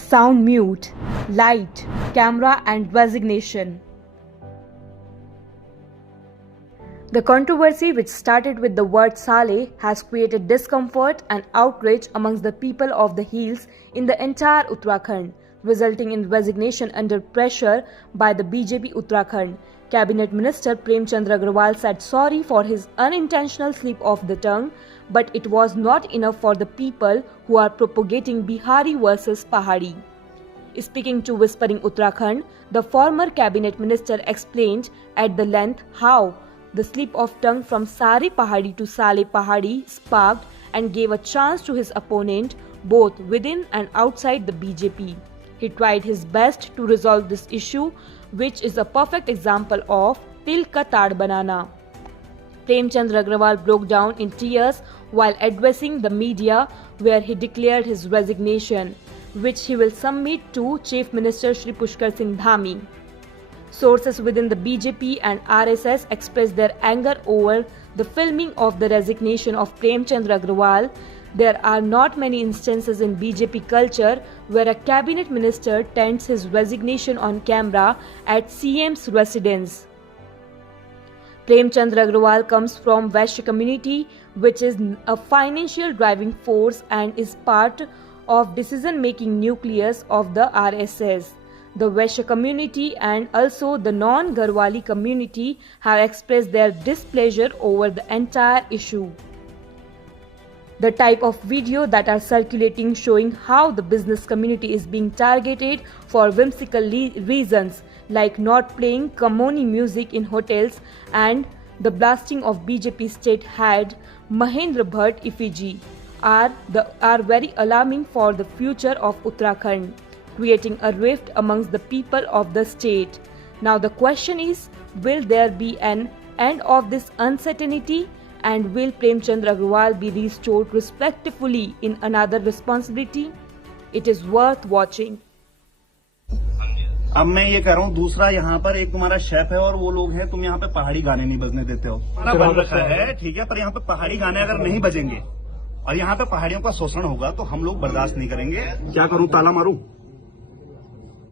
Sound mute, light, camera and resignation. The controversy, which started with the word Saleh, has created discomfort and outrage amongst the people of the hills in the entire Uttarakhand, resulting in resignation under pressure by the BJP Uttarakhand. Cabinet Minister Prem Chandra Agrawal said sorry for his unintentional slip of the tongue, but it was not enough for the people who are propagating Bihari versus Pahari. Speaking to Whispering Uttarakhand, the former cabinet minister explained at the length how the slip of tongue from Sari Pahari to Saleh Pahari sparked and gave a chance to his opponent both within and outside the BJP. He tried his best to resolve this issue, which is a perfect example of Til Ka Taad Banana. Prem Chandra Agrawal broke down in tears while addressing the media, where he declared his resignation, which he will submit to Chief Minister Shri Pushkar Singh Dhami. Sources within the BJP and RSS expressed their anger over the filming of the resignation of Prem Chandra Agrawal. There are not many instances in BJP culture where a cabinet minister tends his resignation on camera at CM's residence. Prem Chandra Agrawal comes from Vaishya community, which is a financial driving force and is part of decision-making nucleus of the RSS. The Vaishya community and also the non-Garhwali community have expressed their displeasure over the entire issue. The type of video that are circulating showing how the business community is being targeted for whimsical reasons like not playing Kamoni music in hotels and the blasting of BJP state head Mahendra Bhatt effigy are very alarming for the future of Uttarakhand, creating a rift amongst the people of the state. Now the question is, will there be an end of this uncertainty? And will Prem Chandra Agrawal be restored respectfully in another responsibility? It is worth watching. अब मैं ये कह रहा हूँ, दूसरा यहाँ पर एक तुम्हारा शेफ है और वो लोग हैं, तुम यहाँ पे पहाड़ी गाने नहीं बजने देते हो। बन रखा है, ठीक है, पर यहाँ पे पहाड़ी गाने अगर नहीं बजेंगे और यहाँ पे पहाड़ियों का शोषण होगा तो हम लोग बर्दाश्त नहीं करेंगे। क्या करूँ, ताला मारूं?